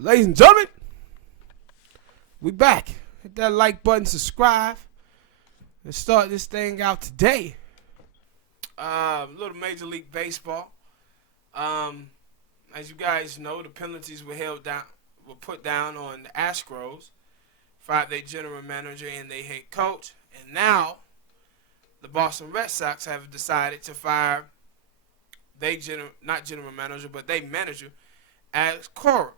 Ladies and gentlemen, we back. Hit that like button, subscribe. Let's start this thing out today. A little Major League Baseball. As you guys know, the penalties were put down on the Astros, fired their general manager and their head coach, and now the Boston Red Sox have decided to fire not general manager, but their manager, Alex Cora.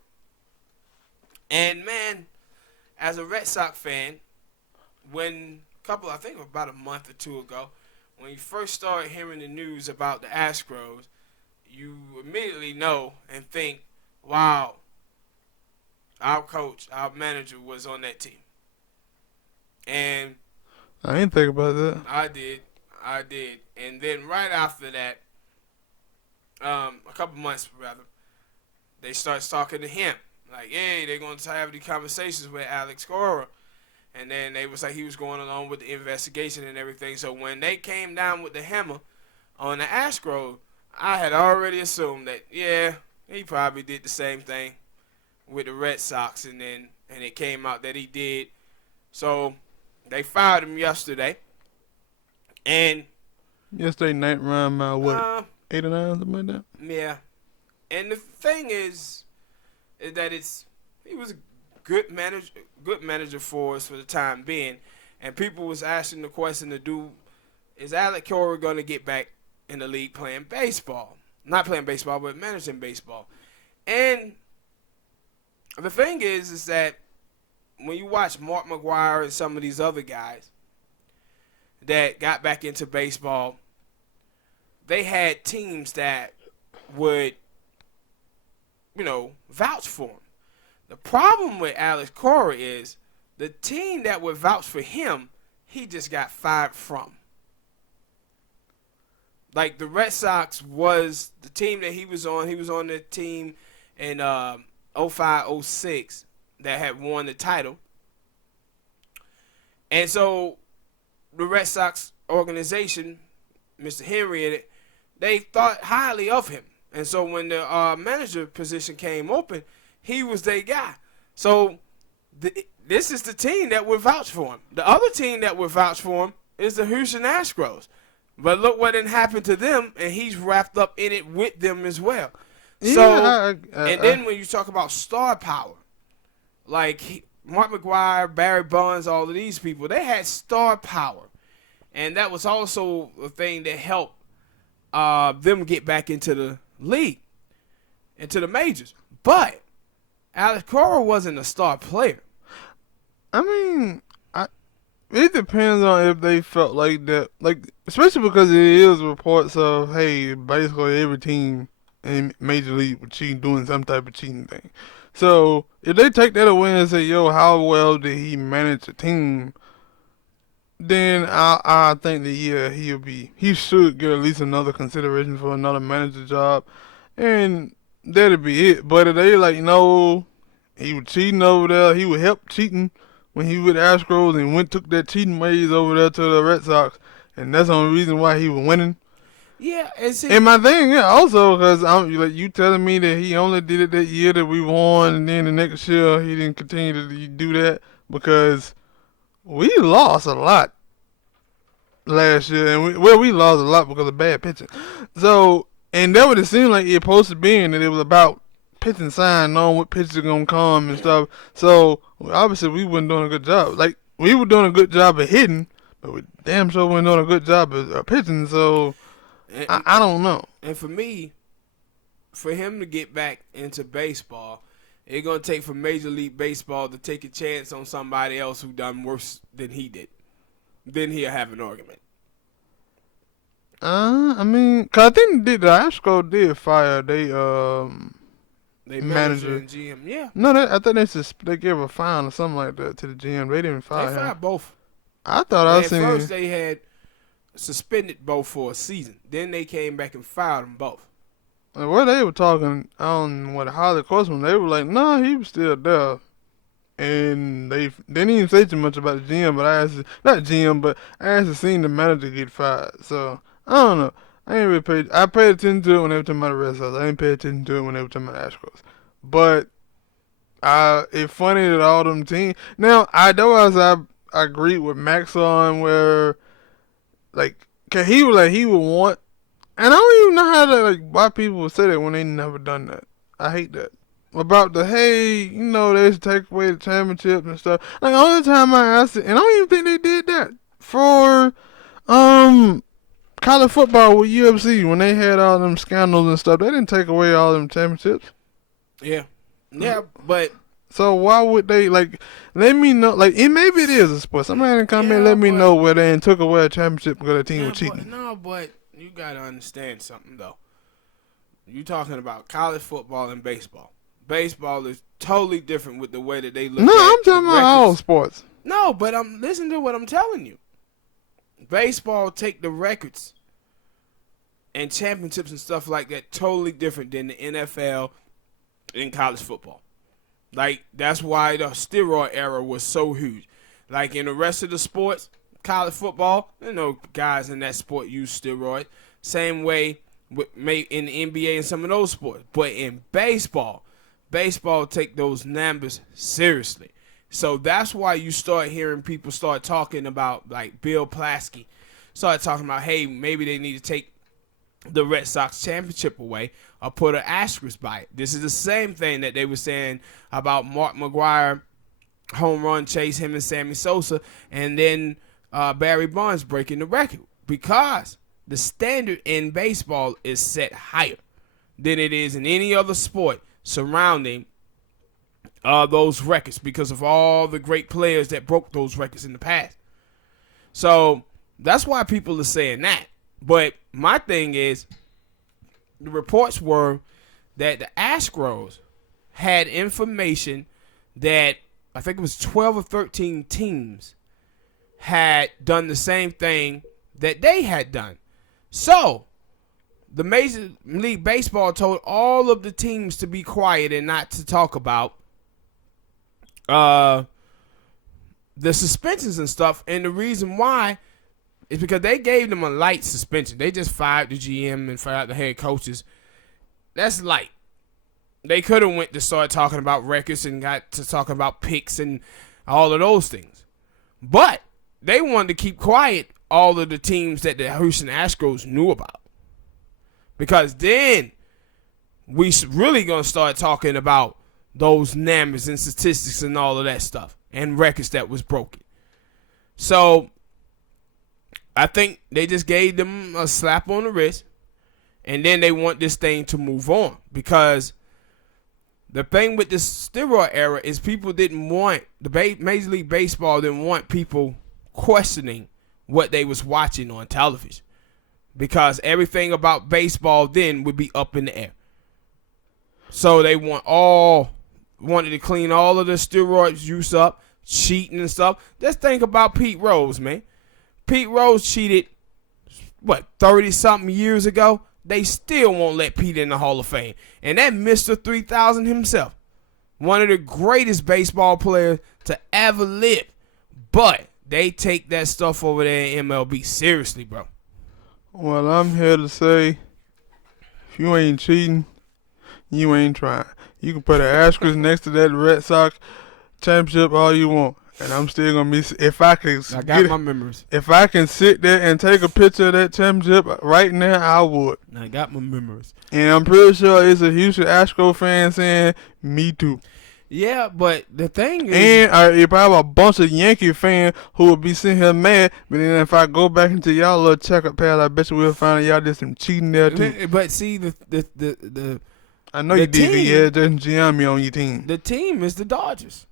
And man, as a Red Sox fan, I think about a month or two ago, when you first started hearing the news about the Astros, you immediately know and think, wow, our coach, our manager was on that team. And I didn't think about that. I did. And then right after that, a couple months rather, they start talking to him. Like, hey, they're going to have these conversations with Alex Cora. And then they was like he was going along with the investigation and everything. So when they came down with the hammer on the Astros, I had already assumed that, yeah, he probably did the same thing with the Red Sox. And it came out that he did. So they fired him yesterday. And yesterday night around my, 8 or 9, something like that? Yeah. And the thing is that he was a good manager for us for the time being. And people was asking the question is Alex Cora going to get back in the league playing baseball? Not playing baseball, but managing baseball. And the thing is that when you watch Mark McGwire and some of these other guys that got back into baseball, they had teams that would, vouch for him. The problem with Alex Cora is the team that would vouch for him, he just got fired from. Like the Red Sox was the team that he was on. He was on the team in 05-06 that had won the title. And so the Red Sox organization, Mr. Henry, they thought highly of him. And so when the manager position came open, he was their guy. So this is the team that would vouch for him. The other team that would vouch for him is the Houston Astros. But look what didn't happen to them, and he's wrapped up in it with them as well. So, and then when you talk about star power, like Mark McGwire, Barry Bonds, all of these people, they had star power. And that was also a thing that helped them get back into the league, into the majors. But Alex Cora wasn't a star player. I mean, it depends on if they felt like that. Like, especially because it is reports of, hey, basically every team in Major League was doing some type of cheating thing. So if they take that away and say, yo, how well did he manage a team, then I think that, yeah, he should get at least another consideration for another manager job, and that'll be it. But if they like, no, he was cheating over there, he would help cheating when he was with the Astros and took that cheating ways over there to the Red Sox, and that's the only reason why he was winning. Yeah, and my thing, yeah, also because like you telling me that he only did it that year that we won, and then the next year he didn't continue to do that because we lost a lot last year, and we lost a lot because of bad pitching. So, and that would have seemed like it supposed to be, and that it was about pitching sign, knowing what pitches are gonna come and stuff. So obviously we weren't doing a good job. Like we were doing a good job of hitting, but we damn sure weren't doing a good job of pitching. So I don't know. And for me, for him to get back into baseball, it's gonna take for Major League Baseball to take a chance on somebody else who done worse than he did. Then he'll have an argument. I mean, cause I think the Astros did fire they manager and GM. Yeah. No, I thought they gave a fine or something like that to the GM. They didn't fire him. They fired both. I thought I seen. At first they had suspended both for a season. Then they came back and fired them both. Well, they were talking on Holly Corsman. They were like, no, he was still there. And they didn't even say too much about the GM, but I actually seen the manager get fired. So I don't know. I paid attention to it when they were talking about the Red Sox. I didn't pay attention to it when they were talking about the Astros. But It's funny that all them teams. Now, I agree with Max on where, like, cause he would want, and I don't even know how to, like, why people would say that when they never done that. I hate that. About the, hey, they should take away the championship and stuff. Like, the only time I asked it, and I don't even think they did that for, college football with UFC when they had all them scandals and stuff. They didn't take away all them championships. Yeah. Yeah, but So why would they, like, let me know, like, maybe it is a sport. Somebody come in, let me know where they took away a championship because the team was cheating. But you got to understand something, though. You talking about college football and baseball. Baseball is totally different with the way that they look at I'm talking about all sports. No, but listen to what I'm telling you. Baseball take the records and championships and stuff like that totally different than the NFL and college football. Like, that's why the steroid era was so huge. Like, in the rest of the sports, college football, guys in that sport use steroids. Same way in the NBA and some of those sports. But in baseball take those numbers seriously. So that's why you start hearing people start talking about, like, Bill Plaschke started talking about, hey, maybe they need to take the Red Sox championship away or put an asterisk by it. This is the same thing that they were saying about Mark McGwire home run chase, him and Sammy Sosa, and then Barry Bonds breaking the record, because the standard in baseball is set higher than it is in any other sport surrounding those records, because of all the great players that broke those records in the past. So that's why people are saying that. But my thing is, the reports were that the Astros had information that I think it was 12 or 13 teams had done the same thing that they had done. So the Major League Baseball told all of the teams to be quiet and not to talk about the suspensions and stuff. And the reason why is because they gave them a light suspension. They just fired the GM and fired the head coaches. That's light. They could have went to start talking about records and got to talking about picks and all of those things. But they wanted to keep quiet all of the teams that the Houston Astros knew about. Because then we really going to start talking about those numbers and statistics and all of that stuff and records that was broken. So I think they just gave them a slap on the wrist, and then they want this thing to move on, because the thing with this steroid era is people didn't want, Major League Baseball didn't want people questioning what they was watching on television, because everything about baseball then would be up in the air. So they wanted to clean all of the steroid use up, cheating and stuff. Just think about Pete Rose, man. Pete Rose cheated, 30-something years ago? They still won't let Pete in the Hall of Fame. And that Mr. 3000 himself, one of the greatest baseball players to ever live. But they take that stuff over there in MLB seriously, bro. Well, I'm here to say, if you ain't cheating, you ain't trying. You can put an asterisk next to that Red Sox championship all you want. And I'm still gonna be, I got my memories. If I can sit there and take a picture of that championship right now, I would. I got my memories. And I'm pretty sure it's a Houston Astros fan saying, me too. Yeah, but the thing is, and if I have a bunch of Yankee fans who would be sitting here mad, but then if I go back into y'all little checkup pad, I bet you we'll find y'all did some cheating there too. But see, I know you did, but yeah, there's Giambi on your team. The team is the Dodgers.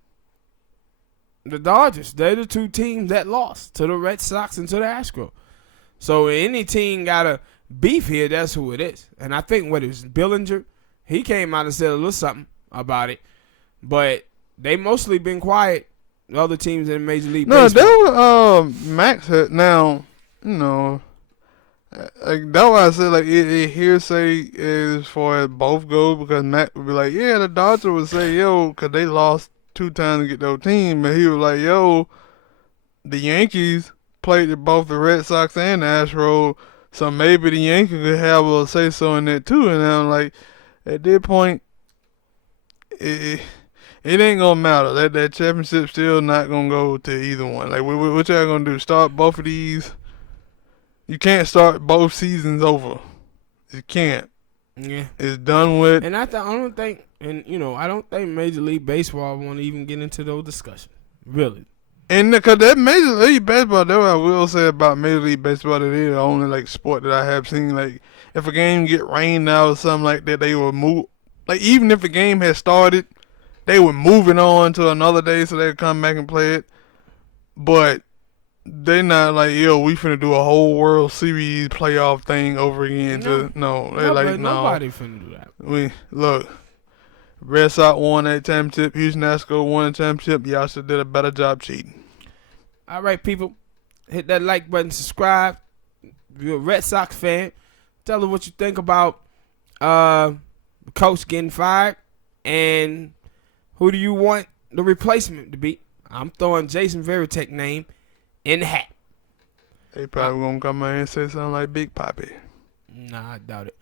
The Dodgers, they're the two teams that lost to the Red Sox and to the Astros. So any team got a beef here, that's who it is. And I think what it was, Billinger, he came out and said a little something about it. But they mostly been quiet, the other teams in the Major League Baseball. No, they were, Max had, now, like, that's why I said, like, it hearsay as far as both go, because Max would be like, yeah, the Dodgers would say, yo, because they lost 2 times to get their team, but he was like, yo, the Yankees played both the Red Sox and the Astros, so maybe the Yankees could have a say so in that too. And I'm like, at that point, it ain't gonna matter. That championship still not gonna go to either one. Like, what y'all gonna do? Start both of these? You can't start both seasons over. You can't. Yeah. It's done with. And I don't think, I don't think Major League Baseball want to even get into those discussions. Really. And because that Major League Baseball, that's what I will say about Major League Baseball. That it is the only like sport that I have seen. Like, if a game get rained out or something like that, they will move. Like, even if a game had started, they were moving on to another day so they could come back and play it. But they not like, yo, we finna do a whole World Series playoff thing over again. No, they like, no. Nobody finna do that. Look, Red Sox won that championship. Houston Astros won the championship. Y'all should did a better job cheating. All right, people. Hit that like button, subscribe. If you're a Red Sox fan, tell us what you think about coach getting fired. And who do you want the replacement to be? I'm throwing Jason Varitek's name in the hat. They probably gonna come out and say something like Big Papi. Nah, I doubt it.